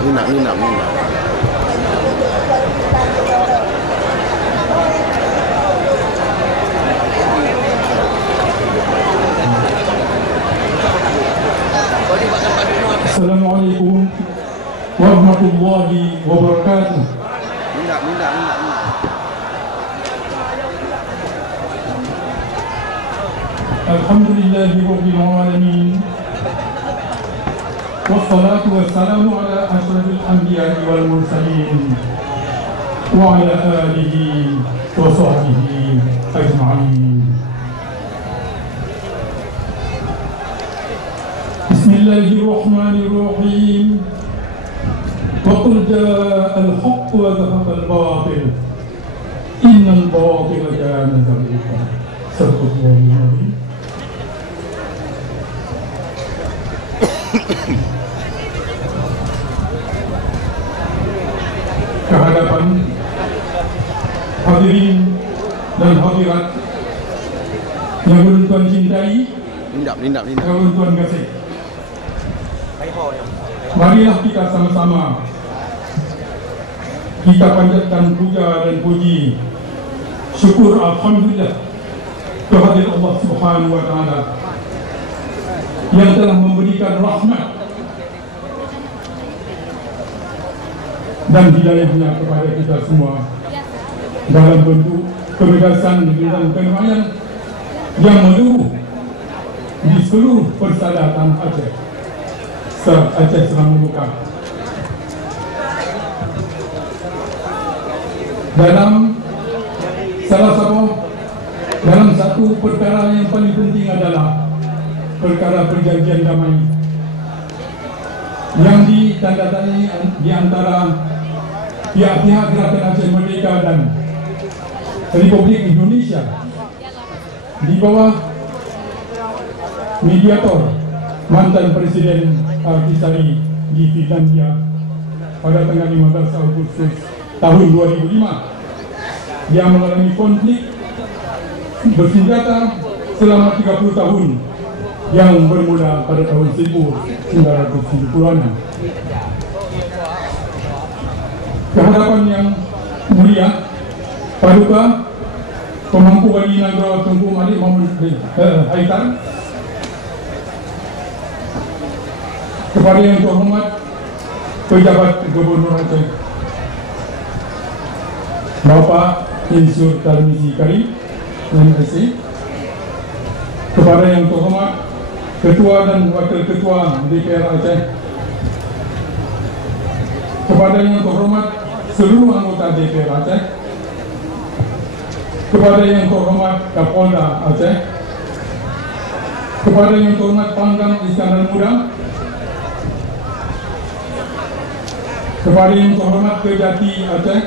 minta. Assalamualaikum warahmatullahi wabarakatuh. Minta. Alhamdulillahi rabbil alamin. Wassalatu wassalamu ala asyrafil anbiya'i wal mursalin wa ala alihi wa sahbihi ajma'in. Bismillahirrahmanirrahim. Wa qul ja'al haqqu wa zahaqal batil. Innal batila kana zahuqa. Sadaqallahul azim. Kehadapan hadirin dan hadirat yang beruntuan cintai, Minta. yang beruntuan kasih. Marilah kita sama-sama kita panjatkan puja dan puji syukur alhamdulillah kehadirat Allah Subhanahu wa taala yang telah memberikan rahmat dan hidayahnya kepada kita semua dalam bentuk kebebasan dan kedamaian yang meluruh di seluruh persadatan Aceh, se-Aceh Selama Muka. Dalam satu perkara yang paling penting adalah perkara perjanjian damai yang ditandatangani di antara pihak-pihak Gerakan Aceh Merdeka dan Republik Indonesia di bawah mediator mantan Presiden Artisari di Finlandia pada tanggal 15 Agustus tahun 2005 yang mengalami konflik bersenjata selama 30 tahun yang bermula pada tahun 1970-an. Kehadapan yang mulia Paduka Pemangku Wali Negara Tunku Malik Muhammad Haitham, kepada yang terhormat Pejabat Gubernur Aceh Bapak Insur Tarmizi Karim MSc, kepada yang terhormat Ketua dan Wakil Ketua DPR Aceh, kepada yang terhormat seluruh anggota DPR Aceh, kepada yang terhormat Kapolda Aceh, kepada yang terhormat Pangdam Iskandar Muda, kepada yang terhormat Kejati Aceh,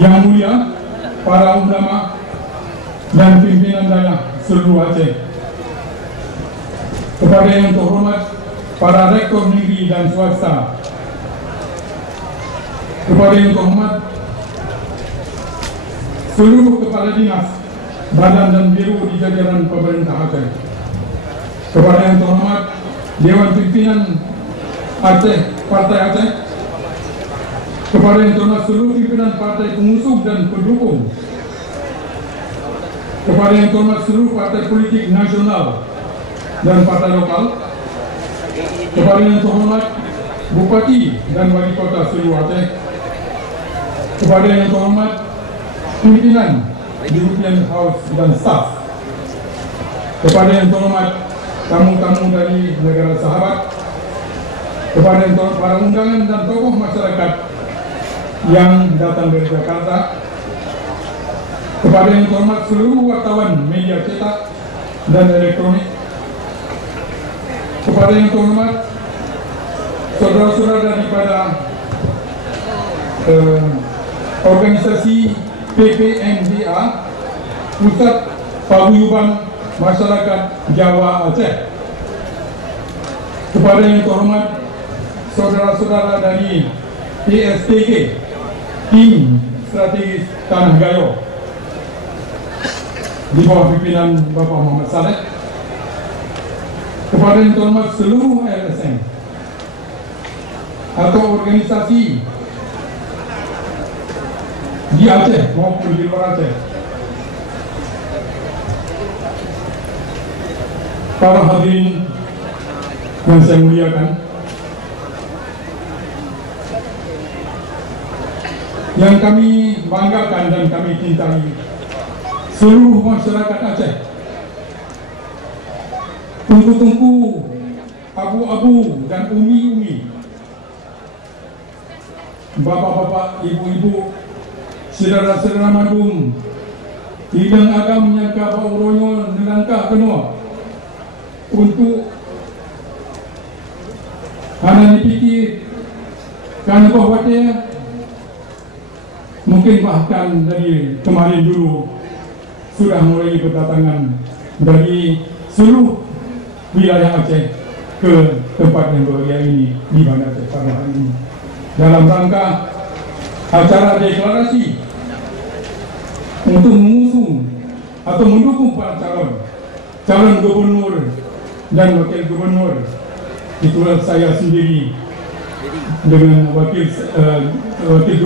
yang mulia para ulama dan pimpinan daerah seluruh Aceh, kepada yang terhormat para rektor negeri dan swasta, kepada yang terhormat seluruh kepala dinas, badan dan biro di jajaran pemerintah Aceh, kepada yang terhormat Dewan Pimpinan Aceh, Partai Aceh, kepada yang terhormat seluruh pimpinan partai pengusung dan pendukung, kepada yang terhormat seluruh partai politik nasional dan partai lokal, kepada yang terhormat Bupati dan Wali Kota seluruh Aceh, kepada yang terhormat pimpinan European House dan staff, kepada yang terhormat tamu-tamu dari negara sahabat, kepada yang terhormat para undangan dan tokoh masyarakat yang datang dari Jakarta, kepada yang terhormat seluruh wartawan media cetak dan elektronik, kepada yang terhormat saudara-saudara daripada organisasi PPMDA, Pusat Paguyuban Masyarakat Jawa Aceh, kepada yang terhormat saudara-saudara dari TSTG, Tim Strategis Tanah Gayo di bawah pimpinan Bapak Muhammad Saleh, kepada yang terhormat seluruh LSM atau organisasi di Aceh maupun di luar Aceh, para hadirin yang saya muliakan, yang kami banggakan dan kami cintai, seluruh masyarakat Aceh, tungku-tungku, abu-abu dan umi-umi, bapak-bapak, ibu-ibu, saudara-saudara madum, hidang agam nyangka bauronyo nelangkah benua untuk hanya dipikir karena bahwa dia mungkin bahkan dari kemarin dulu sudah mulai berdatangan dari seluruh wilayah Aceh ke tempat yang berbahagia ini di Banda Aceh pada hari ini dalam rangka acara deklarasi untuk mengusung atau mendukung para calon gubernur dan wakil gubernur. Itulah saya sendiri dengan wakil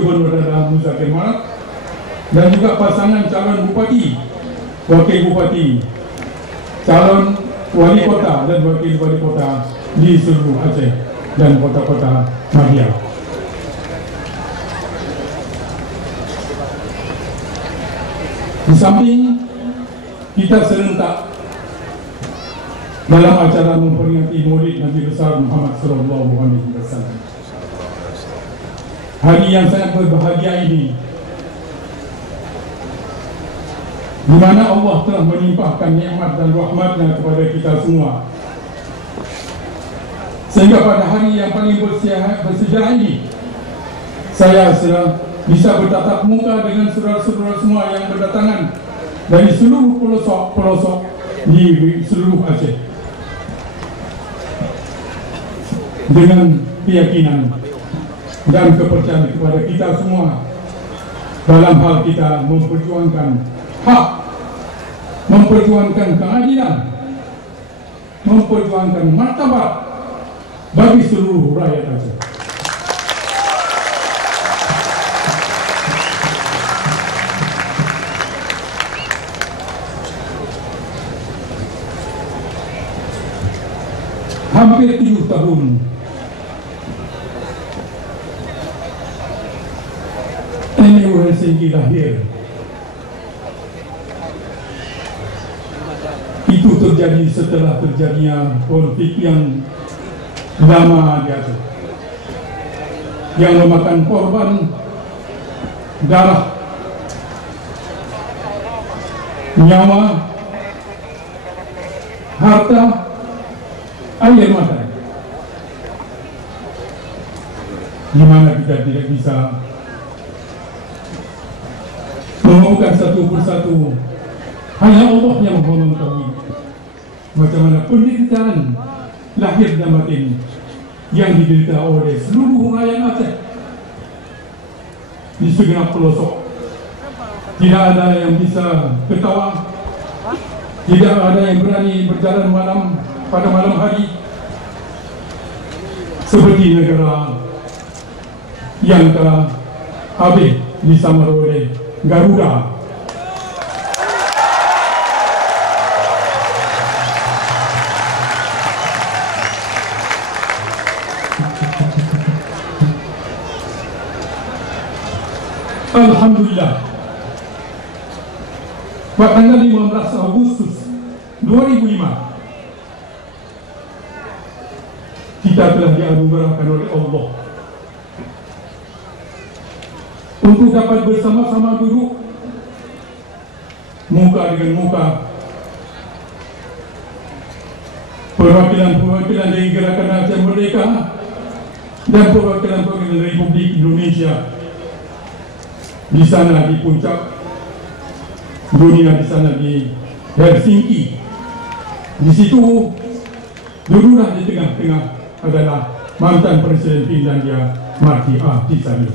gubernur adalah Muzakir Malak, dan juga pasangan calon bupati, wakil bupati, calon wali kota dan wakil wali kota di seluruh Aceh dan kota-kota Madya. Di samping kita serentak dalam acara memperingati Maulid Nabi besar Muhammad Sallallahu Alaihi Wasallam, hari yang sangat berbahagia ini, di mana Allah telah melimpahkan nikmat dan rahmat-Nya kepada kita semua, sehingga pada hari yang paling bersejarah ini, saya sudah bisa bertatap muka dengan saudara-saudara semua yang berdatangan dari seluruh pelosok-pelosok di seluruh Aceh, dengan keyakinan dan kepercayaan kepada kita semua dalam hal kita memperjuangkan hak, memperjuangkan keadilan, memperjuangkan martabat bagi seluruh rakyat Aceh. Hampir 7 tahun Eni Helsinki lahir. Itu terjadi setelah terjadinya konflik yang lama di Aceh, yang memakan korban, darah, nyawa, harta, air mata, di mana kita tidak bisa menemukan satu persatu. Hanya Allah yang mengetahui macam mana penderitaan lahir dan batin yang diderita oleh seluruh rakyat Aceh di segenap pelosok. Tidak ada yang bisa ketawa, tidak ada yang berani berjalan malam pada malam hari seperti negara yang telah habis disamar oleh Garuda. Alhamdulillah, pada tanggal 15 Agustus 2005 kita telah dianugerahkan oleh Allah untuk dapat bersama-sama duduk muka dengan muka, perwakilan-perwakilan dari Gerakan Aceh Merdeka dan perwakilan-perwakilan Republik Indonesia di sana di puncak dunia, di sana di Helsinki. Di situ duduklah di tengah-tengah adalah mantan Presiden Finlandia Martti Ahtisaari.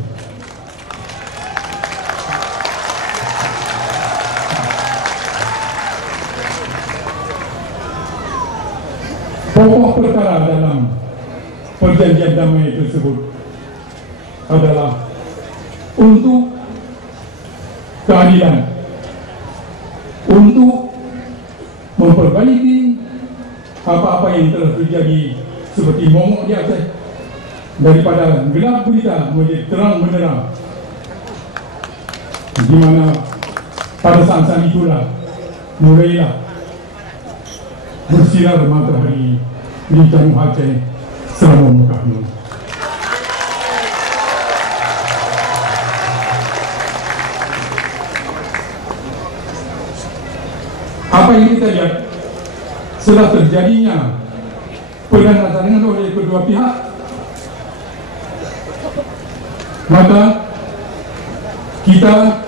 Pokok perkara dalam perjanjian damai tersebut adalah untuk keadilan, untuk memperbaiki apa-apa yang telah terjadi seperti momok di Aceh, daripada gelap gulita menjadi terang benderang, di mana pada saat itulah mulailah bersinar matahari di Tanah Aceh selama mekahnya. Apa yang kita lihat setelah terjadinya penandatanganan oleh kedua pihak, maka kita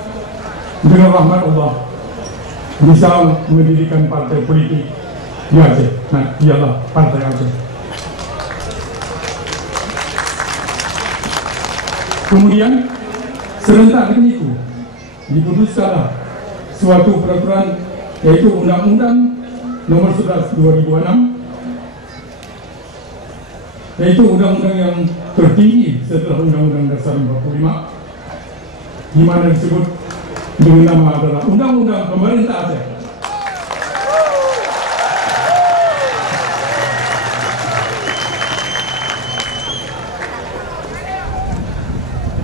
dengan rahmat Allah bisa mendirikan partai politik di Aceh. Nah, ialah Partai Aceh. Kemudian serentak dengan itu diputuskanlah suatu peraturan, yaitu Undang-Undang Nomor 11 2006, yaitu undang-undang yang tertinggi setelah Undang-Undang Dasar 45, di mana disebut dengan nama adalah Undang-Undang Pemerintah Aceh.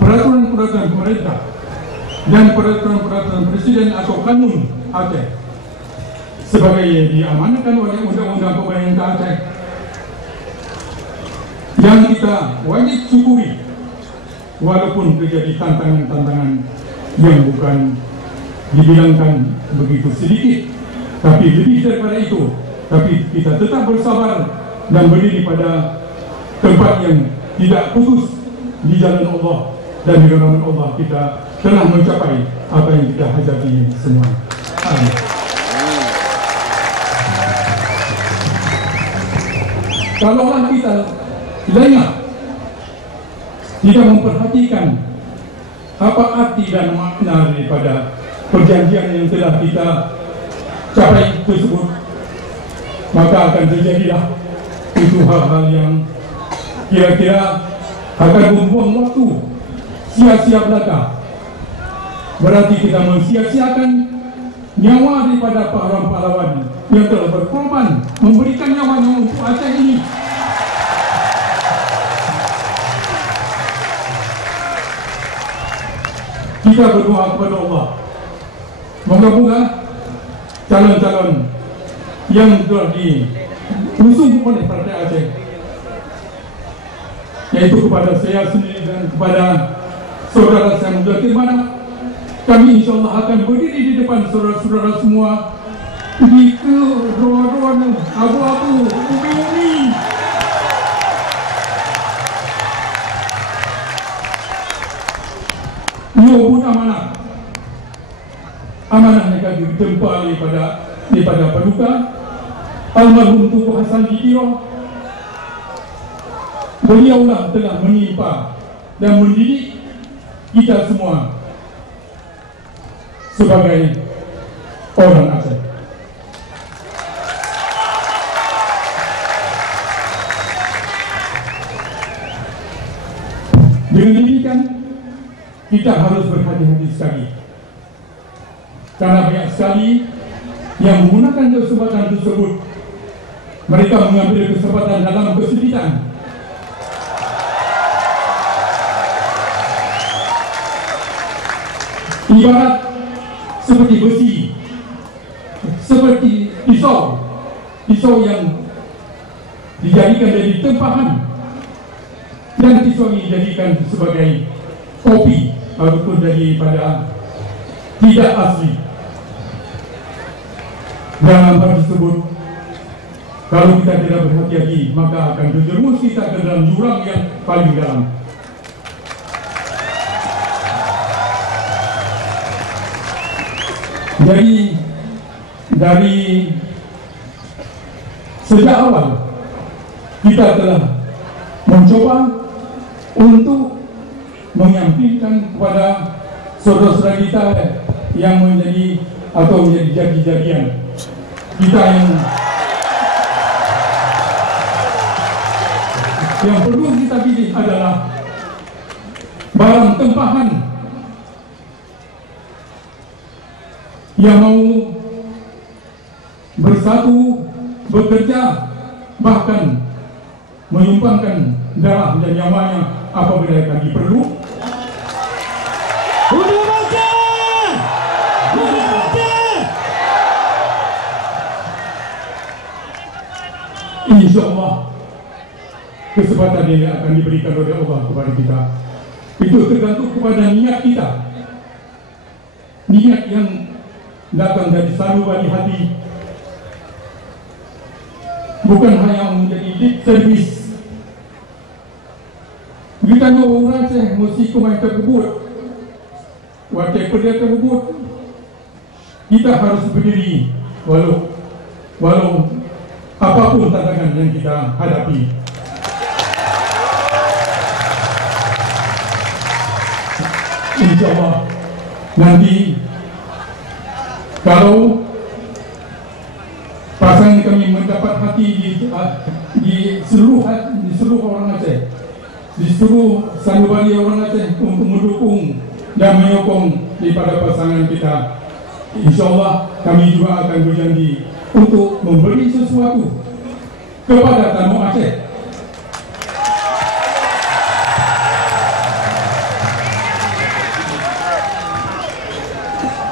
Peraturan-peraturan pemerintah dan peraturan-peraturan presiden atau kanun Aceh sebagai diamanatkan oleh Undang-Undang Pemerintah Aceh yang kita wajib syukuri, walaupun terjadi tantangan-tantangan yang bukan dibilangkan begitu sedikit, tapi lebih daripada itu. Tapi kita tetap bersabar dan berdiri pada tempat yang tidak putus di jalan Allah, dan di rahmat Allah kita telah mencapai apa yang kita hajati semua. Amin. Kalaulah kita lengah tidak memperhatikan apa arti dan makna daripada perjanjian yang telah kita capai tersebut, maka akan terjadilah itu hal-hal yang kira-kira akan membuang waktu, sia-sia belaka. Berarti kita mensia-siakan nyawa daripada pahlawan-pahlawan yang telah berkorban memberikan nyawanya untuk Aceh ini. Kita berdoa kepada Allah, moga-moga calon-calon yang telah diusung oleh Partai Aceh, yaitu kepada saya sendiri dan kepada saudara saya Muda Tirmana, kami insya Allah akan berdiri di depan saudara-saudara semua di kedua-dua abu-abu umi-umi. Nyobut amanah yang ditempa daripada paduka almarhum Tuku Hasan Dikiro. Beliaulah telah menimpa dan mendidik kita semua sebagai orang Aceh. Dengan demikian kita harus berhati-hati sekali, karena banyak sekali yang menggunakan kesempatan tersebut. Mereka mengambil kesempatan dalam kesulitan. Ibarat seperti besi, seperti pisau yang dijadikan dari tempahan, dan pisau ini dijadikan sebagai kopi ataupun daripada tidak asli. Dalam hal tersebut, kalau kita tidak berhati-hati, maka akan terjerumus kita ke dalam jurang yang paling dalam. Jadi dari sejak awal kita telah mencoba untuk menyampaikan kepada saudara-saudara kita yang menjadi atau menjadi jadi-jadian kita yang yang perlu kita pilih adalah barang tempahan yang mau bersatu, bekerja, bahkan menyumbangkan darah dan nyawanya apabila lagi perlu. Insya Allah kesempatan ini akan diberikan oleh Allah kepada kita. Itu tergantung kepada niat kita, niat yang datang dari sanubari hati, bukan hanya menjadi lip service. Kita orang Aceh mesti kemai tersebut, waktu kerja tersebut kita harus berdiri walau apapun tantangan yang kita hadapi. Insya Allah nanti kalau pasangan kami mendapat hati di seluruh orang Aceh, di seluruh sanubari orang Aceh untuk mendukung dan menyokong daripada pasangan kita, insya Allah kami juga akan berjanji untuk memberi sesuatu kepada tamu Aceh.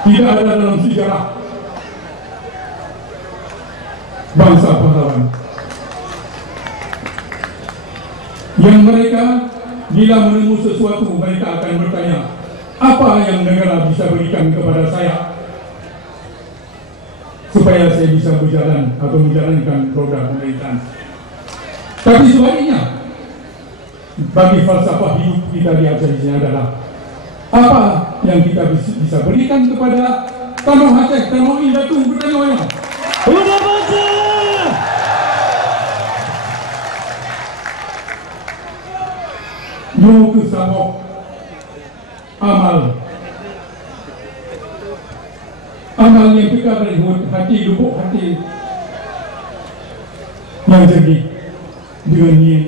Tidak ada dalam sejarah bangsa pahlawan yang mereka bila menemukan sesuatu mereka akan bertanya, apa yang negara bisa berikan kepada saya supaya saya bisa berjalan atau menjalankan roda pemerintahan. Tapi sebaliknya, bagi falsafah hidup kita di Aceh ini adalah apa yang kita bisa berikan kepada tanah Aceh, tanah ini Datuk bertanya. Udah baca. Mau ke sabok amal yang kita dari hati, lubuk hati yang jernih dengan niat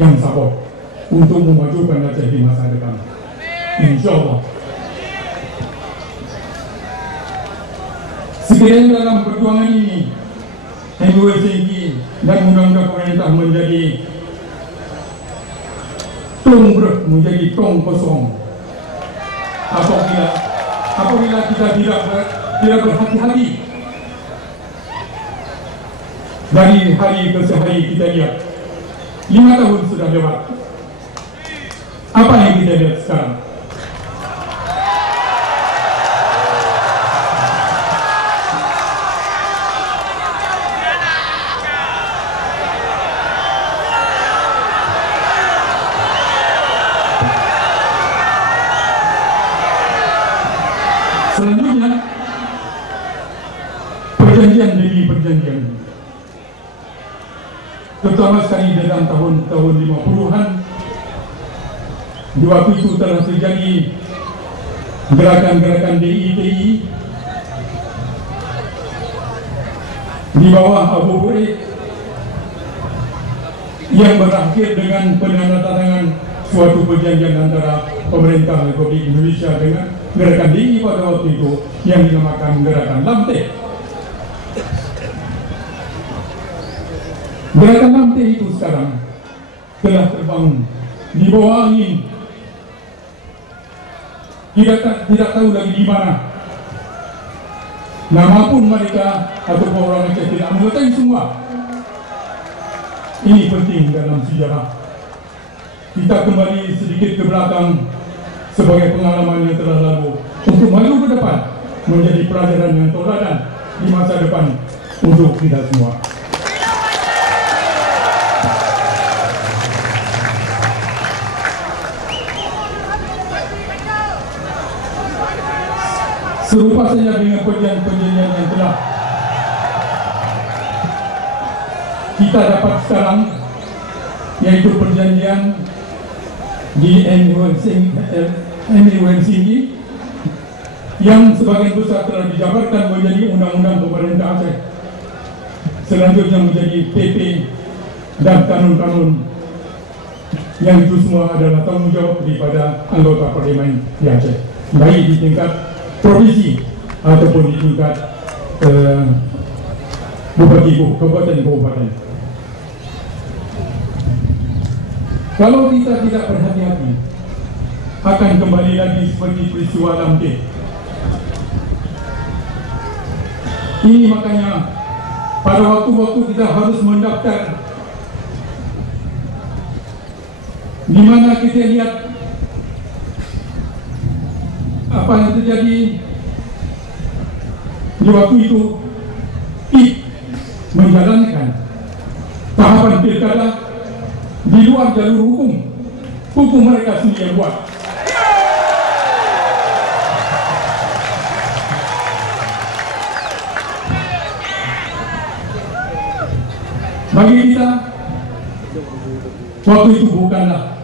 yang sabok untuk memajukan Aceh di masa depan. Insya Allah. Sekiranya dalam perjuangan ini MUSNG dan undang-undang pemerintah menjadi menjadi tong kosong. Apabila kita tidak berhati-hati dari hari ke hari kita lihat 5 tahun sudah lewat. Apa yang kita lihat sekarang? Selanjutnya, perjanjian demi perjanjian, terutama sekali dalam tahun 50-an, di waktu itu telah terjadi gerakan-gerakan DITI di bawah Abu Bu'id yang berakhir dengan penandatanganan suatu perjanjian antara pemerintah Republik Indonesia dengan gerakan DITI pada waktu itu yang dinamakan gerakan Lamte. Gerakan Lamte itu sekarang telah terbangun di bawah angin. Tidak tahu lagi di mana. Nama pun mereka atau orang Aceh tidak mengetahui semua. Ini penting dalam sejarah. Kita kembali sedikit ke belakang sebagai pengalaman yang telah lalu untuk maju ke depan menjadi pelajaran yang teladan di masa depan untuk kita semua. Serupa saja dengan perjanjian yang telah kita dapat sekarang, yaitu perjanjian di MUSNG yang sebagian besar telah dijabarkan menjadi undang-undang pemerintah Aceh, selanjutnya menjadi PP dan kanun-kanun yang itu semua adalah tanggung jawab daripada anggota parlimen di Aceh, baik di tingkat provinsi ataupun di tingkat bupati kabupaten. Kalau kita tidak berhati-hati, akan kembali lagi seperti peristiwa Lampir. Ini makanya pada waktu-waktu kita harus mendaftar, di mana kita lihat apa yang terjadi di waktu itu, menjalankan tahapan pilkada di luar jalur hukum mereka sendiri yang buat. Bagi kita, waktu itu bukanlah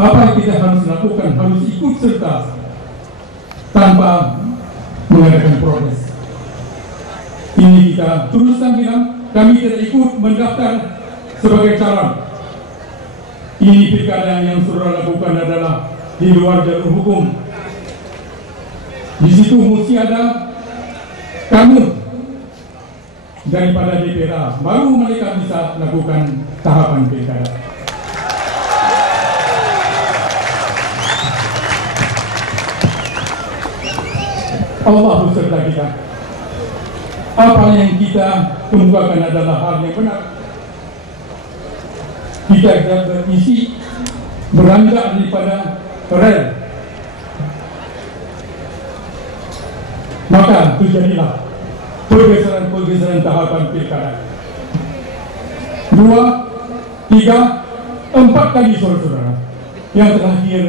apa yang kita harus lakukan, harus ikut serta tanpa mengadakan protes. Ini kita teruskan bilang, kami tidak ikut mendaftar sebagai calon. Ini pilkada yang saudara lakukan adalah di luar jalur hukum. Di situ mesti ada kamu daripada DPR, baru mereka bisa lakukan tahapan pilkada. Allah beserta kita. Apa yang kita kemukakan adalah hal yang benar. Kita berisi beranjak daripada rel, maka terjadilah pergeseran tahapan pilkada. 2, 3, 4 kali saudara-saudara. Yang terakhir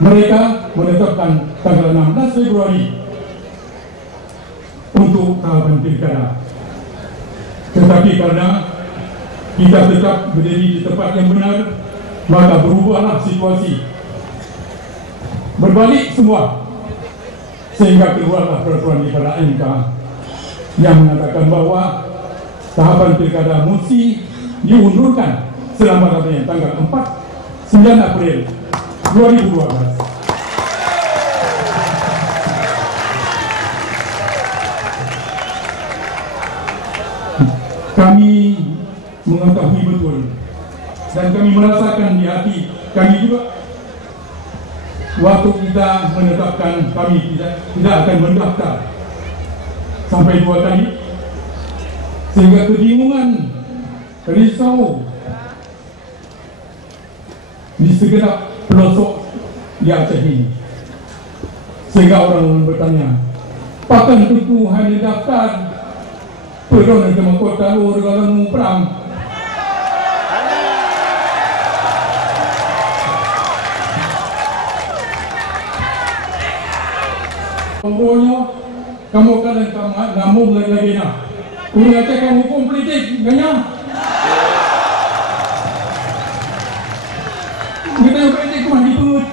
mereka menetapkan tanggal 16 Februari untuk tahapan pilkada. Tetapi karena kita tetap berdiri di tempat yang benar, maka berubahlah situasi, berbalik semua, sehingga keluarlah peraturan daripada MK yang mengatakan bahwa tahapan pilkada mesti diundurkan selama-lamanya tanggal 9 April 2012. Kami mengetahui betul dan kami merasakan di hati kami juga, waktu kita menetapkan kami tidak akan mendaftar sampai 2 kali, sehingga kebingungan, risau di segenap pelosok di Aceh ini, sehingga orang bertanya, pakan tentu hanya daftar perang ke mahkota luar dalam perang. Pokoknya kamu kan ngomong lagi nak. Udah cek kamu hukum politik, banyak. Kita yang politik cuma diput.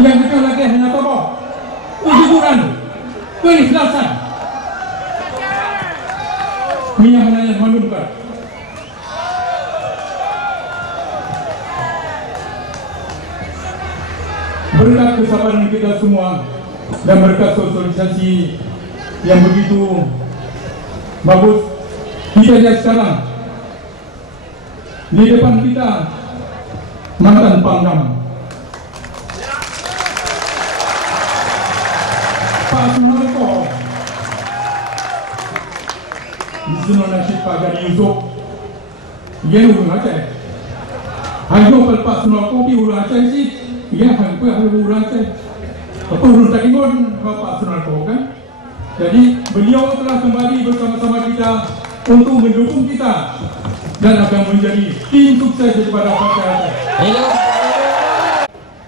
Yang kita lagi hanya apa? Ujuran, keikhlasan. Minyak menanya manumkan. Berkat kesabaran kita semua dan berkat sosialisasi yang begitu bagus, kita lihat sekarang di depan kita mantan Pangdam Pak Sunarko, di sini nasib Pak Gadi Yusuf, dia urus Aceh. Hanya Pak Sunarko di urus Aceh sih. Ya, hampir urus Aceh. Apa urus Takimun Bapak Sunarko kan? Jadi beliau telah kembali bersama-sama kita untuk mendukung kita dan akan menjadi tim sukses daripada Partai Aceh.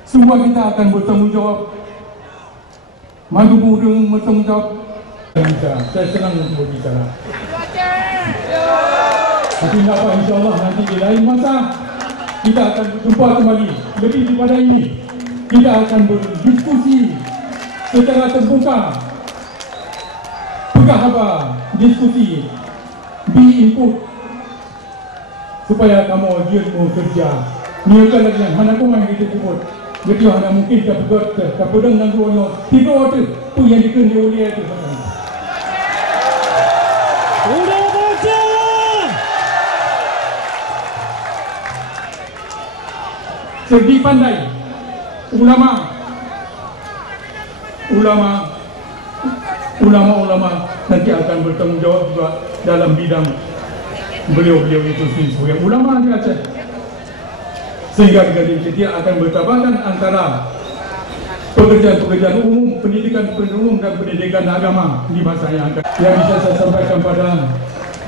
Semua kita akan bertanggung jawab. Mandu burung bertanggung jawab. Saya senang untuk berbicara. Tapi apa, insyaAllah nanti di lain masa kita akan berjumpa kembali lebih daripada ini. Kita akan berdiskusi secara terbuka. Pegang apa diskusi, be input supaya kamu mau kerja. Niakan lagi yang mana kau main itu pun. Betul hanya mungkin tak buat tak pedang dan tuanya tiga tu yang dikendi oleh itu. Udah baca. Segi pandai ulama nanti akan bertanggung jawab juga dalam bidang beliau itu sebagai ulama di Aceh, sehingga dia akan bertabakan antara pekerjaan umum, pendidikan umum dan pendidikan agama di masa yang akan. Yang bisa saya sampaikan pada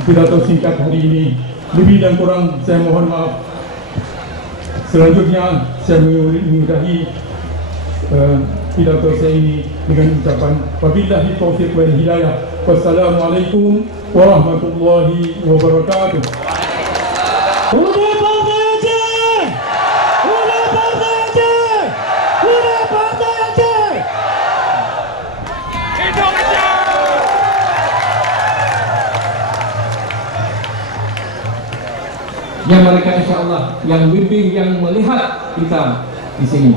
pidato singkat hari ini, lebih dan kurang saya mohon maaf. Selanjutnya saya menyudahi pidato saya ini dengan ucapan wabillahi taufiq wal hidayah. Wassalamualaikum warahmatullahi wabarakatuh. Udah partai Aceh. Udah partai Aceh. Udah partai Aceh. Hidup Aceh. Yang mereka insya Allah yang bimbing, yang melihat kita di sini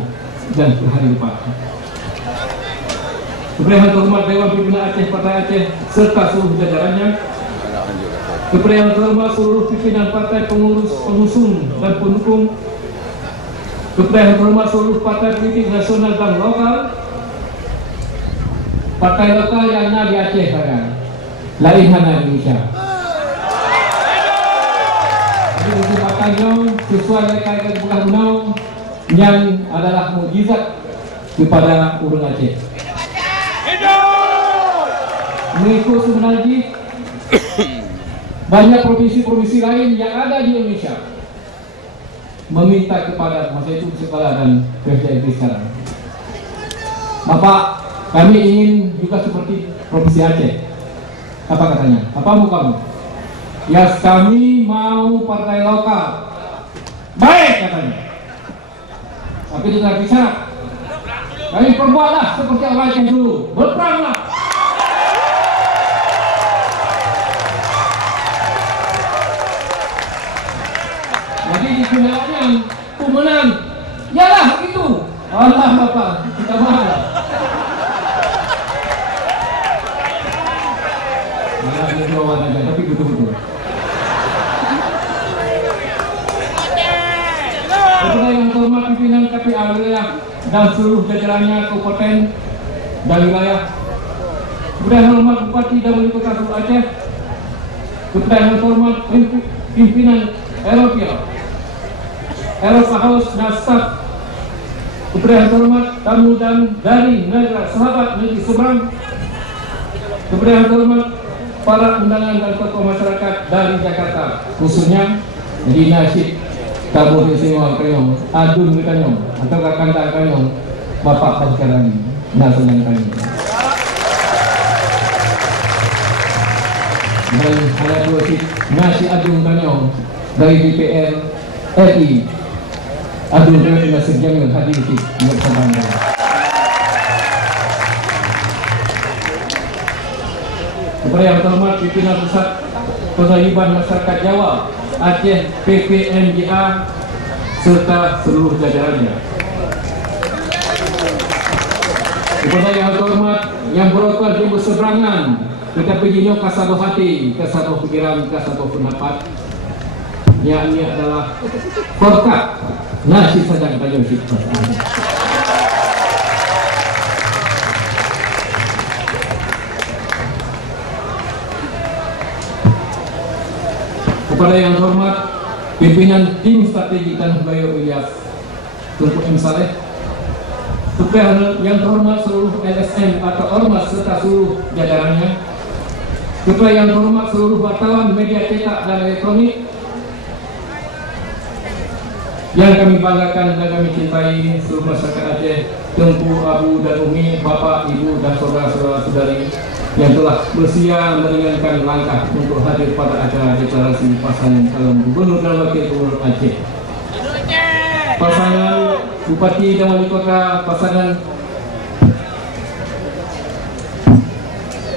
dan hari depan. Kepada yang terhormat Dewan Pimpinan Aceh Partai Aceh serta seluruh jajarannya, kepada yang terhormat seluruh pimpinan partai pengusung dan pendukung, kepada yang terhormat seluruh partai politik nasional dan lokal, partai lokal yang ada di Aceh sekarang, lain hana Indonesia. Jadi kesempatan yang sesuai dengan bukan menang yang adalah mukjizat kepada orang Aceh. Mengikut sebenarnya banyak provinsi-provinsi lain yang ada di Indonesia meminta kepada masa itu sekolah dan kerja itu sekarang. Bapak, kami ingin juga seperti provinsi Aceh. Apa katanya? Apa mau kamu? Ya, kami mau partai lokal. Baik katanya. Tapi tidak bisa. Kami perbuatlah seperti orang yang dulu. Berperanglah. Jadi di finalnya aku menang. Yalah begitu. Allah Bapak, kita mahal. Tapi betul-betul. Kepada yang terhormat pimpinan KPA wilayah dan seluruh jajarannya kabupaten dan wilayah, kepada yang terhormat Bupati dan Wali Kota Seluruh Aceh, kepada yang terhormat pimpinan Eropa House dan staf, kepada yang terhormat tamu dan dari negara sahabat negeri seberang, kepada yang terhormat para undangan dan tokoh masyarakat dari Jakarta, khususnya di Nasib Kabupaten Sewa Kanyong, Adun Kanyong, atau Kakanda Kanyong, Bapak Paskarani, Nasional Kanyong. Dan ada dua Nasi Adun Kanyong dari DPR RI, Adun Kanyong Nasib Jamil hadir di bersama. Kepada yang terhormat pimpinan pusat Persaudaraan Masyarakat Jawa Aceh PPMJA serta seluruh jajarannya. Kepada yang terhormat yang berokal di berseberangan, kita perginya kasabah hati, kasabah pikiran, kasabah pendapat, yang ini adalah Korkat Nasi Sadang Kayu Sipta. Kepada yang terhormat pimpinan tim strategi Tanah Bayo Ilyas Tunku M. Saleh, kepada yang terhormat seluruh LSM atau ormas serta seluruh jajarannya, kepada yang terhormat seluruh wartawan media cetak dan elektronik yang kami banggakan dan kami cintai, seluruh masyarakat Aceh, Tengku, Abu dan Umi, Bapak, Ibu dan saudara-saudari yang telah bersedia meringankan langkah untuk hadir pada acara deklarasi pasangan calon gubernur dan wakil gubernur Aceh. Pasangan Bupati dan Wali Kota, pasangan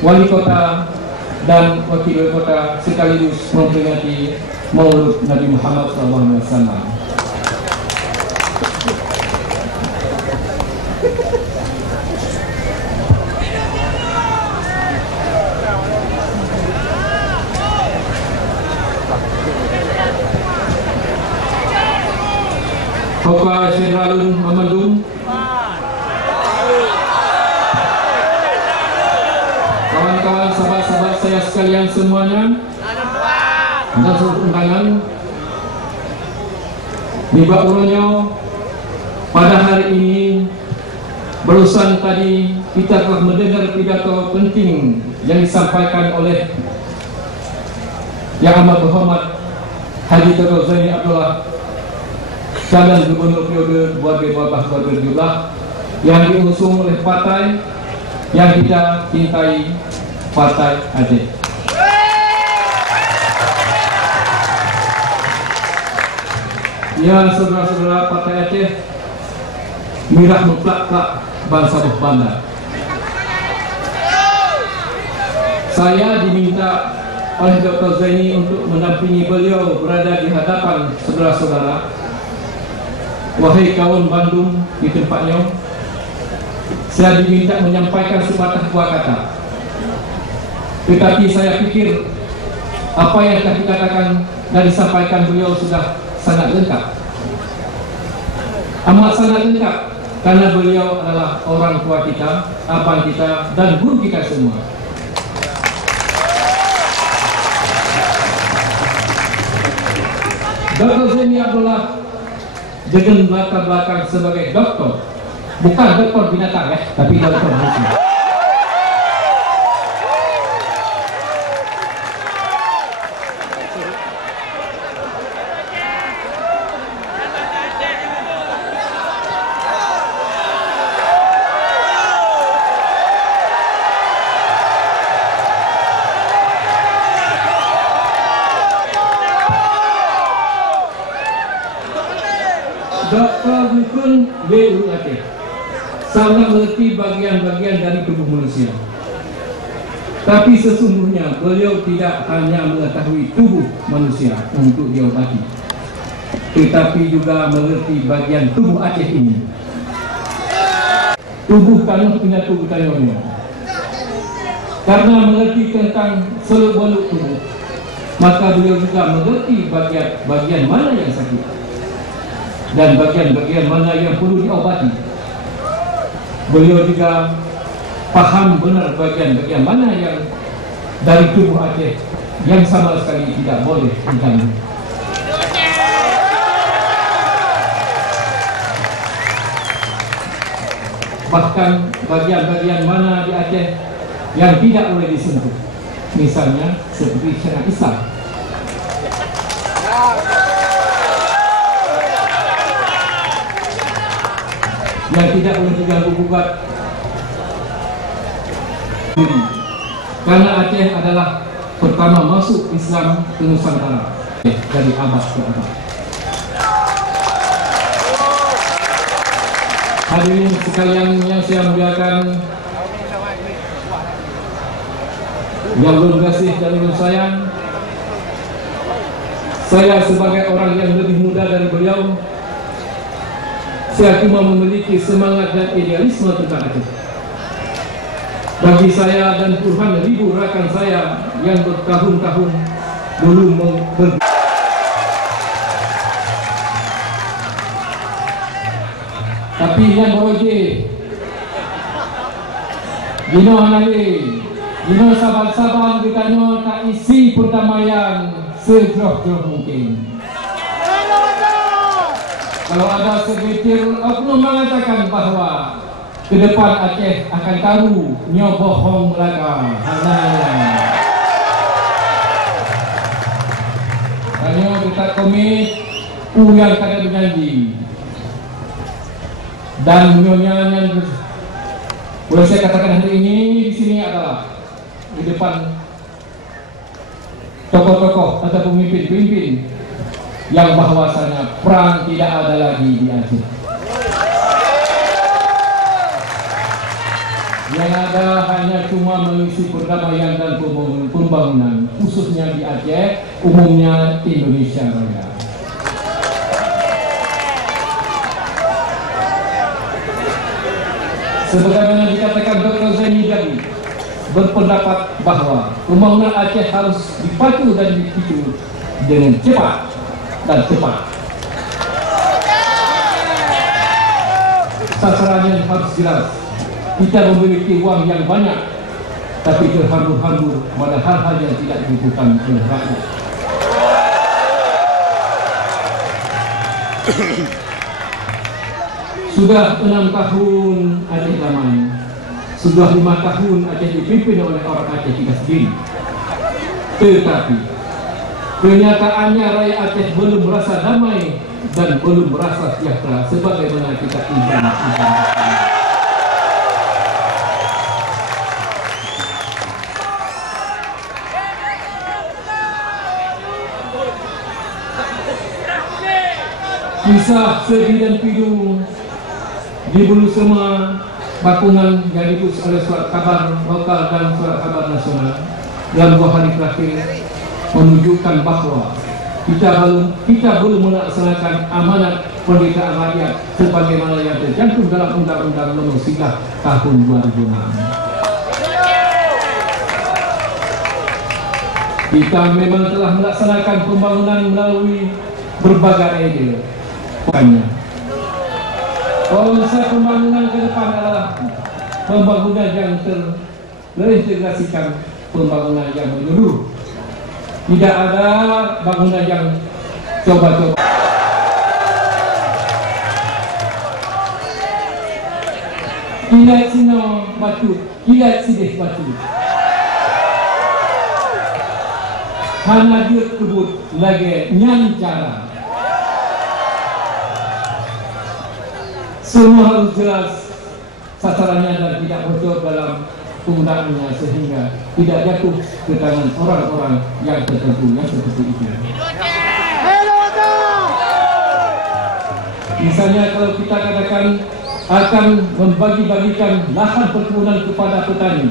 Wali Kota dan Wakil Wali Kota sekaligus memperingati Maulid Nabi Muhammad SAW. Bapak Jenderalun Mamandung, kawan-kawan sahabat-sahabat saya sekalian semuanya, dan seluruh undangan, Niba Uronyo, pada hari ini barusan tadi kita telah mendengar pidato penting yang disampaikan oleh Yang Amat Berhormat Haji Dato' Zaini Abdullah, calon Gubernur periode 2012-2017 yang diusung oleh partai yang kita cintai, Partai Aceh. Ya saudara-saudara Partai Aceh, mirah mutlak bangsa berbanda. Saya diminta oleh Dr. Zaini untuk mendampingi beliau berada di hadapan saudara-saudara. Wahai kawan Bandung di tempatnya, saya diminta menyampaikan sepatah dua kata. Tetapi saya pikir apa yang telah dikatakan dan disampaikan beliau sudah sangat lengkap. Amat sangat lengkap karena beliau adalah orang tua kita, abang kita, dan guru kita semua. Dr. Zaini Abdullah dengan latar belakang sebagai doktor, bukan doktor binatang ya, tapi doktor manusia. Doktor Hukum BU Aceh sangat mengerti bagian-bagian dari tubuh manusia. Tapi sesungguhnya beliau tidak hanya mengetahui tubuh manusia untuk diobati, tetapi juga mengerti bagian tubuh Aceh ini. Tubuh kanuh punya tubuh kanuhnya. Karena mengerti tentang seluk-beluk tubuh, maka beliau juga mengerti bagian mana yang sakit dan bagian-bagian mana yang perlu diobati. Beliau juga paham benar bagian-bagian mana yang dari tubuh Aceh yang sama sekali tidak boleh diganggu. Bahkan bagian-bagian mana di Aceh yang tidak boleh disentuh, misalnya seperti syariat Islam. Yang tidak boleh diganggu gugat, karena Aceh adalah pertama masuk Islam ke Nusantara dari abad ke abad. Hadirin sekalian yang saya muliakan, yang berkasih dan bersayang, saya sebagai orang yang lebih muda dari beliau, saya cuma memiliki semangat dan idealisme tentang Aceh. Bagi saya dan puluhan ribu rakan saya yang bertahun-tahun dulu tapi yang beroje, Gino Hanali, Gino saban-saban ditanya tak isi perdamaian sejauh mungkin. Kalau ada segelintir oknum mengatakan bahwa ke depan Aceh akan tahu nyobohong belaka, hanya kita komit yang kada berjanji, dan nyonya yang boleh saya katakan hari ini di sini adalah di depan tokoh-tokoh atau pemimpin-pemimpin yang bahwasanya perang tidak ada lagi di Aceh. yang ada hanya cuma mengisi perdamaian dan pembangunan, khususnya di Aceh, umumnya Indonesia Raya. Sebagaimana dikatakan Dr. Zaini tadi, berpendapat bahwa pembangunan Aceh harus dipacu dan dipicu dengan cepat dan cepat. Sasarannya harus jelas. Kita memiliki uang yang banyak, tapi terhambur-hambur pada hal-hal yang tidak dibutuhkan oleh rakyat. Sudah 6 tahun Aceh damai, sudah 5 tahun Aceh dipimpin oleh orang Aceh kita sendiri. Tetapi kenyataannya rakyat Aceh belum merasa damai dan belum merasa sejahtera sebagaimana kita ingin. Kisah sedih dan pilu di Bulu Sema, Bakungan yang ditulis oleh surat kabar lokal dan surat kabar nasional dalam 2 hari terakhir menunjukkan bahwa kita belum melaksanakan amanat penderitaan rakyat sebagaimana yang tercantum dalam Undang-Undang Nomor 3 Tahun 2006. Kita memang telah melaksanakan pembangunan melalui berbagai ide. Pokoknya, konsep pembangunan ke depan adalah pembangunan yang terintegrasikan, pembangunan yang menyeluruh. Tidak ada bangunan yang coba-coba. Kilat sino batu, kilat sideh batu. Hana dia kebut lagi nyan cara. Semua harus jelas sasarannya dan tidak bocor dalam penggunaannya sehingga tidak jatuh ke tangan orang-orang yang tertentu yang seperti itu. Misalnya kalau kita katakan akan membagi-bagikan lahan perkebunan kepada petani,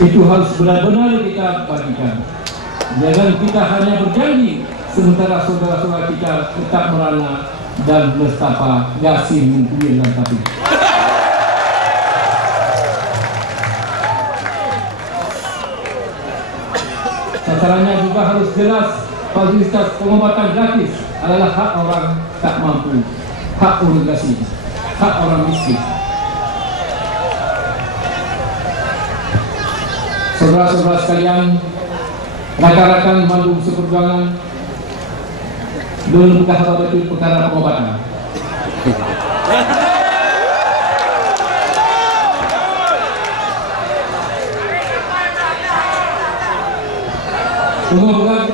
itu harus benar-benar kita bagikan. Jangan kita hanya berjanji sementara saudara-saudara kita tetap merana dan nestapa Yasin Muntuin dan tapi. Sasarannya juga harus jelas. Fasilitas pengobatan gratis adalah hak orang tak mampu, hak obligasi, hak orang miskin. Saudara-saudara sekalian, rakan-rakan Bandung Seperjuangan, belum buka apa betul perkara pengobatan.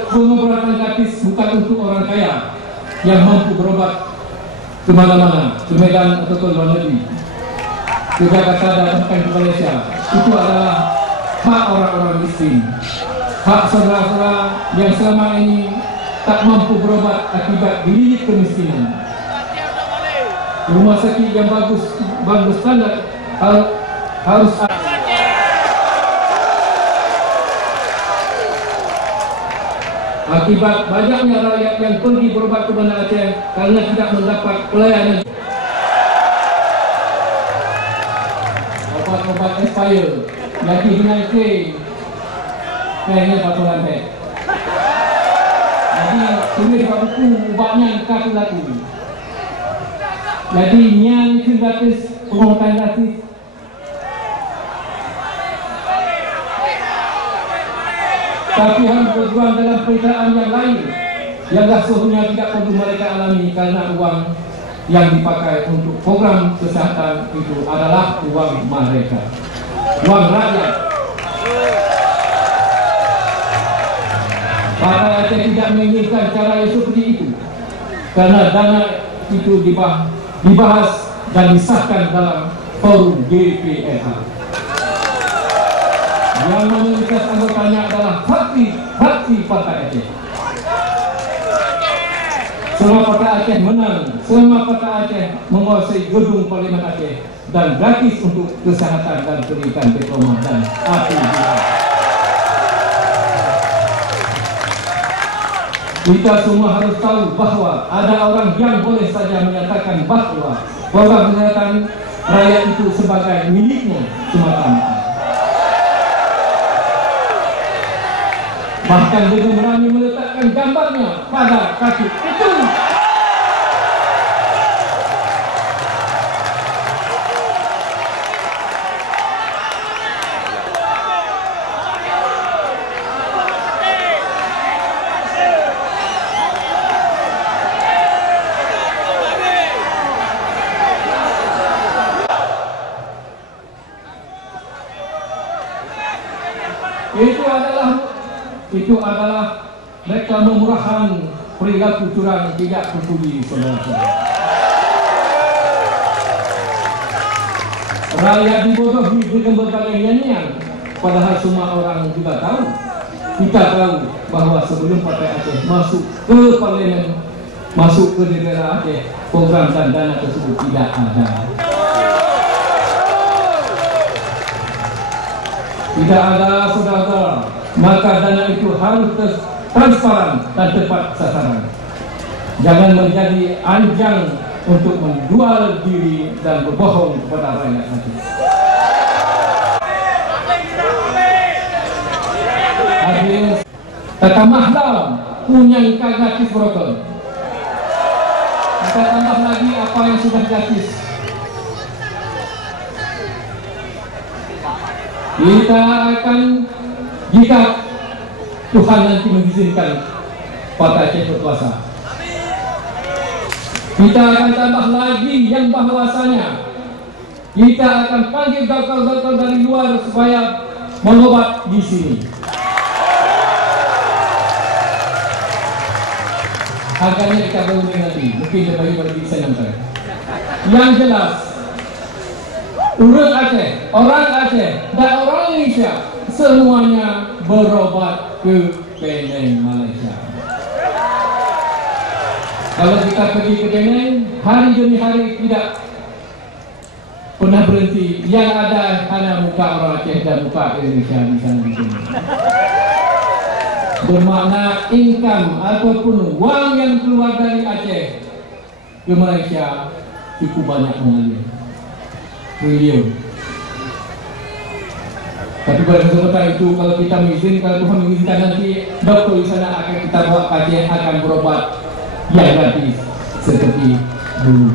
Pengobatan gratis bukan untuk orang kaya yang mampu berobat kemana-mana, ke Medan atau ke luar negeri, ke Jakarta dan bahkan ke Malaysia. Itu adalah hak orang-orang miskin, hak saudara-saudara yang selama ini tak mampu berobat akibat dililit kemiskinan. Rumah sakit yang bagus standar harus ada. Akibat banyaknya rakyat yang pergi berobat ke Banda Aceh karena tidak mendapat pelayanan. Obat-obat expire, jadi dengan kayaknya batu lantai. Jadi tulis buku ubatnya kasih laku. Jadi yang itu gratis, pengobatan gratis. Tapi harus berjuang dalam pekerjaan yang lain yang sesungguhnya tidak perlu mereka alami karena uang yang dipakai untuk program kesehatan itu adalah uang mereka, uang rakyat. Partai Aceh tidak menginginkan cara yang seperti itu karena dana itu dibahas dan disahkan dalam forum GPLA. Yang mayoritas anggotanya adalah fraksi Partai Aceh. Semua Partai Aceh menang, semua Partai Aceh menguasai gedung Parlimen Aceh dan gratis untuk kesehatan dan pendidikan diploma dan api. Kita semua harus tahu bahwa ada orang yang boleh saja menyatakan bahwa program kesehatan rakyat itu sebagai miliknya semata-mata. Bahkan dengan berani meletakkan gambarnya pada kaki itu. Itu adalah reklame murahan perilaku curang tidak terpuji, saudara-saudara. Rakyat dibodohi dengan berbagai nyanyian, padahal semua orang juga tahu. Kita tahu bahwa sebelum Partai Aceh masuk ke Parlimen, masuk ke negara Aceh, program dan dana tersebut tidak ada. Tidak ada, saudara-saudara. Maka dana itu harus transparan dan tepat sasaran. Jangan menjadi anjang untuk menjual diri dan berbohong kepada rakyat nanti. Hadirin, kata mahlam punya gratis broker. Kita tambah lagi apa yang sudah gratis. Kita akan, jika Tuhan nanti mengizinkan Partai Aceh berkuasa, kita akan tambah lagi yang bahwasanya kita akan panggil dokter-dokter dari luar supaya mengobat di sini. Harganya kita bangun nanti, mungkin lebih bisa sampai. Yang jelas, orang Aceh dan orang Indonesia semuanya berobat ke Penang, Malaysia. Kalau kita pergi ke Penang, hari demi hari tidak pernah berhenti. Yang ada hanya muka orang Aceh dan muka Indonesia di sana di sini. Bermakna income ataupun uang yang keluar dari Aceh ke Malaysia cukup banyak mengalir. Triliun. Tapi pada kesempatan itu, kalau kita mengizinkan, Tuhan mengizinkan, nanti dokter di sana akan kita bawa ke Aceh, akan berobat yang gratis seperti dulu.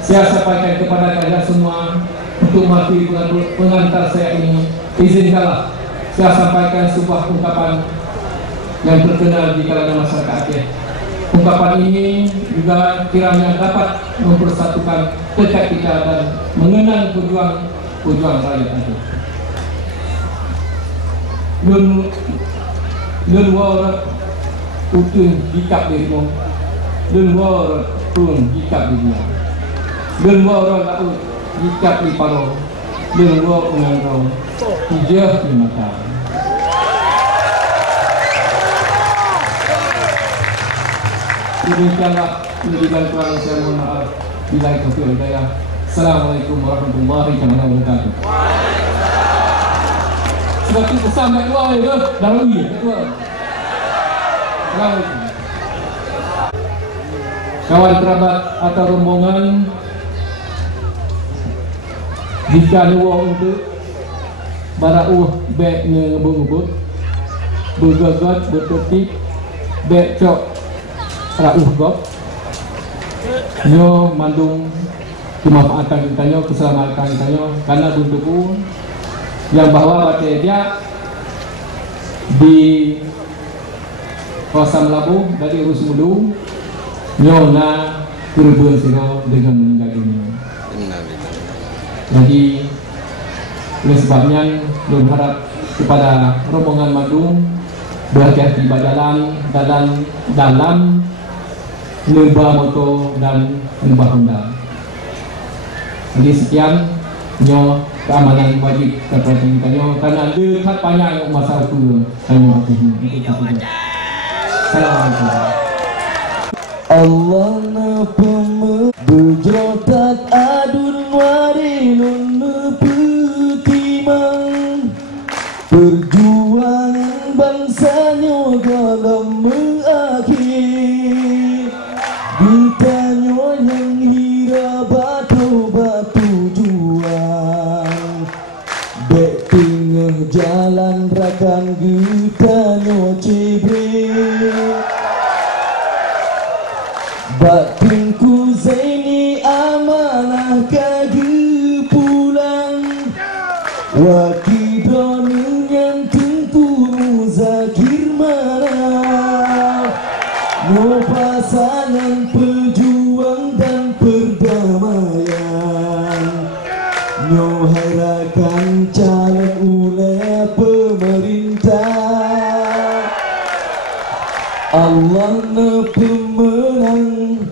Saya sampaikan kepada kalian semua untuk mati pengantar saya ini, izinkanlah saya sampaikan sebuah ungkapan yang terkenal di kalangan masyarakat Aceh. Ungkapan ini juga kiranya dapat mempersatukan tekad kita dan mengenang pejuang rakyat Aceh. Lun warat utun jikap dirimu, lun warat pun jikap dirimu, lun warat laut jikap di paro, lun warat menganggau hijau di mata. Demikianlah pendidikan kurang, saya mohon maaf. Bila itu hidayah. Assalamualaikum warahmatullahi wabarakatuh. Sebab itu pesan kat luar ya, Darawi kat luar. Assalamualaikum. Kawan kerabat atau rombongan, jika nuwang untuk barauh bek ngebut-ngebut, bergagat, bertertib, bek cok rauh gop, nyo mandung kemanfaatan kita, nyo keselamatan kita, nyo karena buntuku yang bawa baca dia di kawasan Labu dari Urus Mulu, nyo na kurban siro dengan meninggal dunia. Jadi oleh sebabnya berharap kepada rombongan Madung berhati-hati dalam Nubah moto dan Nubah Honda. Jadi sekian nyo keamanan wajib kepercayaan kita nyo karena dekat banyak masalah itu nyo. Assalamualaikum. Allah na berjotat adun warilun petimang perjuangan bangsanya dalam mengakhir ditanya yang hira batu-batu juang dek tengah jalan rakan getanya cebek batinku Zaini amanah kage pulang wakidron yang tentu muzakir marah no pasangan pejuang dan perdamaian no harakan calon oleh pemerintah Allah na pemenang,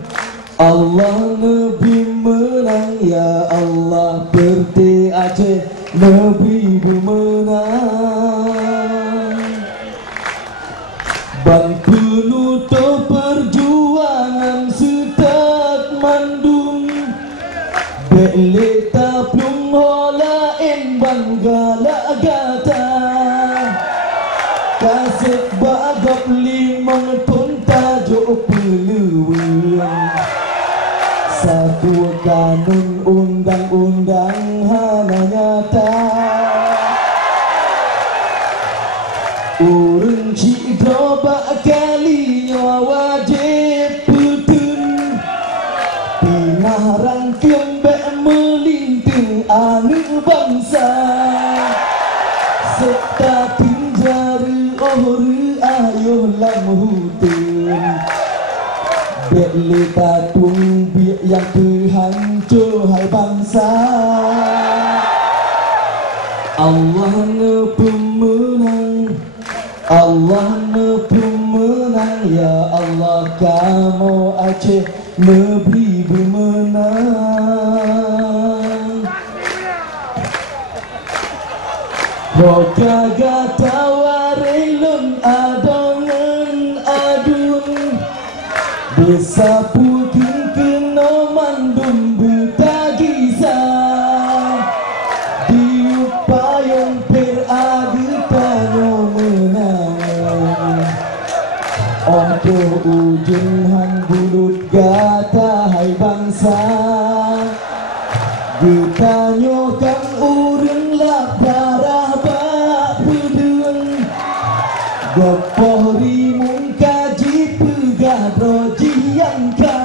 Allah Nabi menang, ya Allah Perti Aceh Nabi bermenang. Ban penutup perjuangan setat mandum Bele taplung holain ban galak gata Kasih bagap limang ton tajuk peluang satu kanun undang-undang hana nyata urun cidro bakalinya wajib putun pinah rangkem bek melinting anu bangsa serta tinjari ohru ayo lam hutun Beli tatung biak yang terhancur hai bangsa Allah na pemenang Allah na pemenang ya Allah kamu Aceh negeri bermenang Roka gata warilun adongan adun Besapu kena mandum buta gisah Diup payung peradu tanyo menang Odo ujung han bulut gata hai bangsa Getanyo kan urang lah parah bak pedeng Gopoh rimun kaji pegah roji yang ka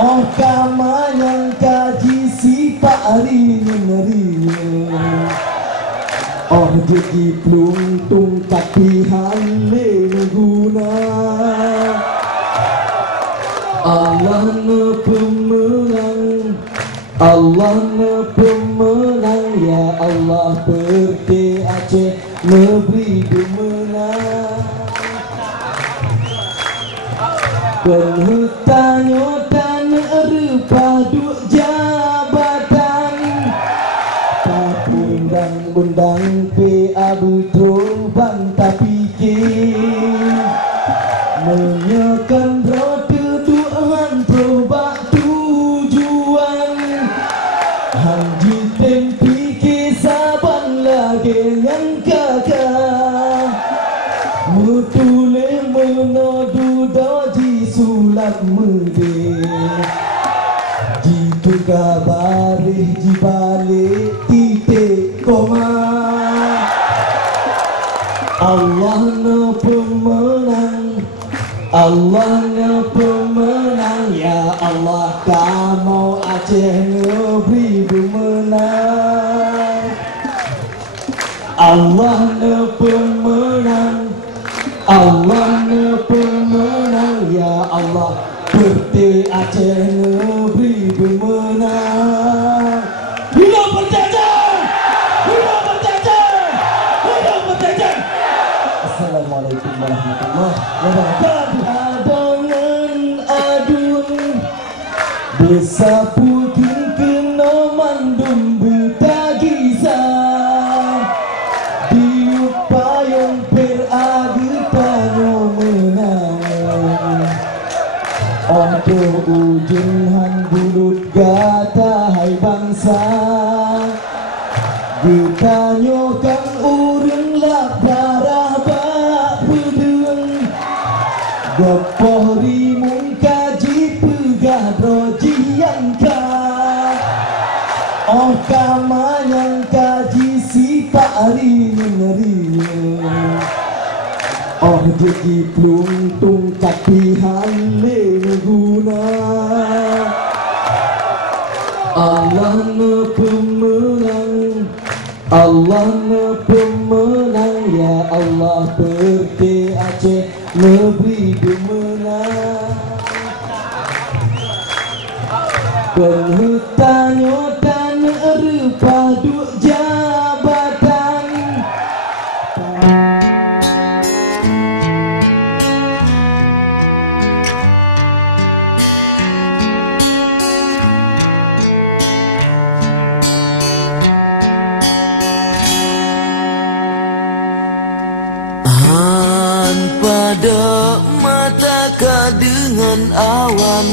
Oh kama yang kaji sifat ringan Oh jadi plung kapihan le guna Allah na pemenang Allah na pemenang ya Allah Perti Aceh negeri bermenang Penhutannya tanah repadu jabatan Undang-undang PA betul bantah pikir Menyekan roda Tuhan probak tujuan Hanji tempi kesaban lagi yang kakak Mutule menodu doji sulak mede Jitu kabari jibalik titik koma Allah na pemenang Allah na pemenang ya Allah kamu Aceh negeri bermenang Allah na pemenang Allah na pemenang ya Allah Perti Aceh negeri bermenang Hidup berjajah Hidup berjajah Hidup berjajah Assalamualaikum warahmatullahi wabarakatuh Adongan adun Besapu kena mandum buta gisah Diup payung peradu tanyo Oh tuh ujunghan bulut gata hai bangsa Getanyokan urang lah parah bak pedeng Gopoh rimun kaji pegah brojian ka Oh kamanyang kaji sifat ringan-ringan Oh jadi peluntung capihan guna Allah ne pemenang Allah ne pemenang Ya Allah perke Aceh negeri pemenang Penhutanyo tanah rupa duk jabatan Pada mata ka dengan awan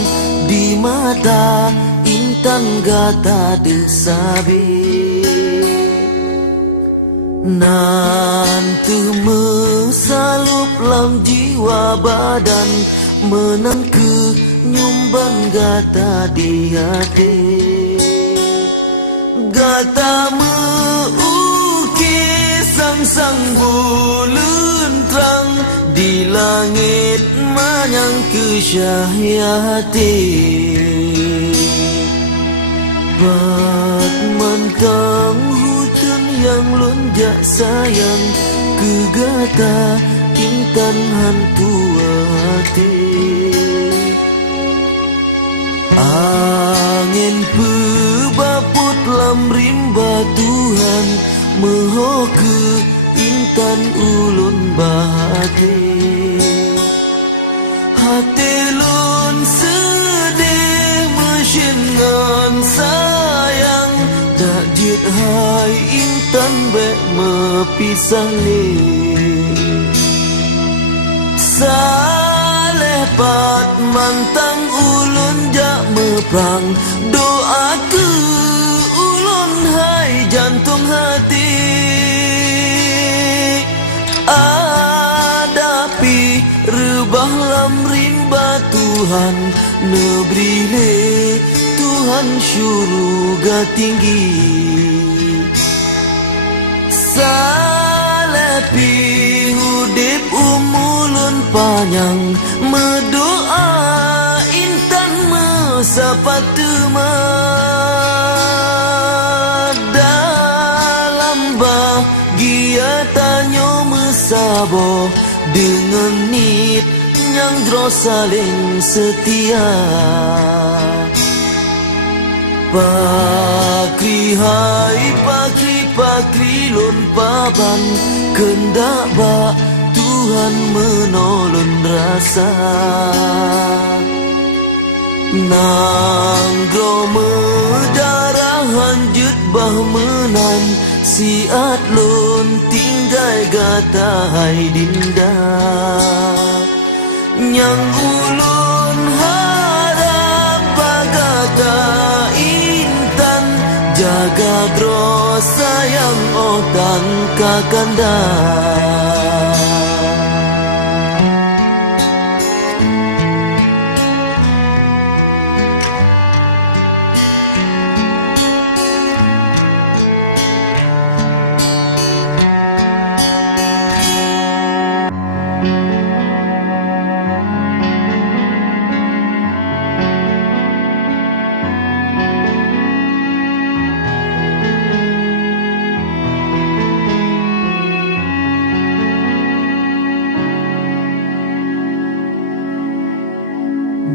di mata intan gata desabe nanti mesalup lam jiwa badan menang ke nyumbang gata di hati gata meukir sang-sang bulan terang di langit manyang kesyahiyati Bat mantang hutan yang lonjak sayang Kegata intan hantu hati Angin pebaput lam rimba Tuhan Mehoke intan ulun bahati Hati lun sedih mesingan sayang Tak jid hai intan bek mepisang ni Saleh pat mantang ulun jak meprang Doa ke ulun hai jantung hati Adapi rebah lam rimba Tuhan Nebrile Tuhan syurga tinggi Salepi hudip umulun panjang Medoa intan mesapat dalam bahagia tanyo mesabo dengan nit yang dro saling setia Pakri hai pakri lun paban kendak ba Tuhan menolong rasa Nanggro medarah hanjut bah menan Siat lun tinggai gata hai dinda Nyang ulun harap bagata intan Jaga dro sayang otan kakanda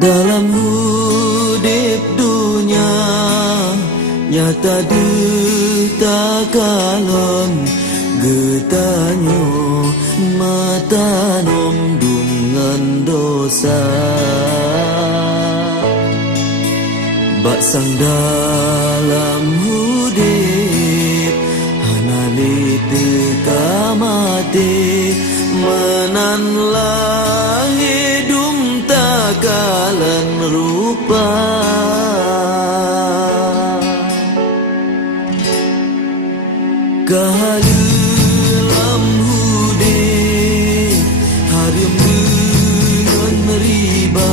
Dalam hudip dunia nyata duta kalon getanyo mata nom dengan dosa baksang dalam hudip hanali teka mati menanlah hidum takalan rupa. Kahalulam hude harum dengan riba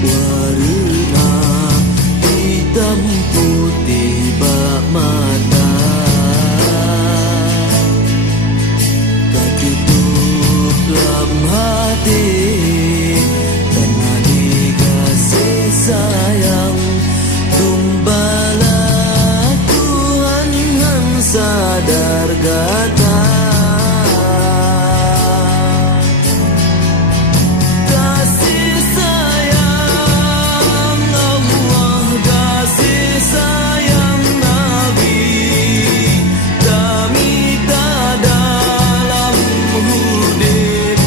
warna hitam putih bak mata. Katutup lam hati tanah dikasih sayang tumbala Tuhan yang sadar gata. Kasih sayang Allah, kasih sayang Nabi, kami tak dalam hudib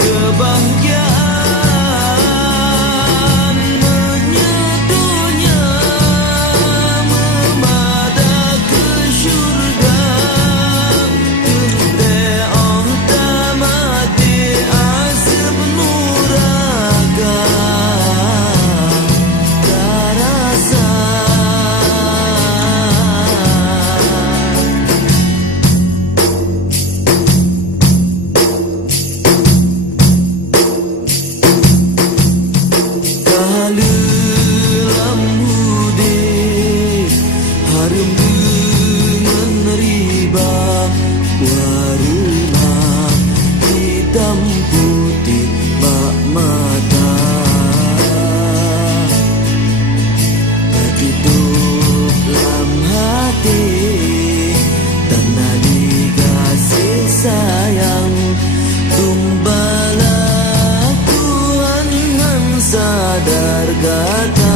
kebahagiaan menyentuhnya memadah ke syurga. Tunte'oh tamati asap nuraka terasa. Kahalulam hude harum dengan riba warna hitam putih bak mata. Katutup lam hati tanah dikasih sayang tumbala Tuhan yang sadar gata.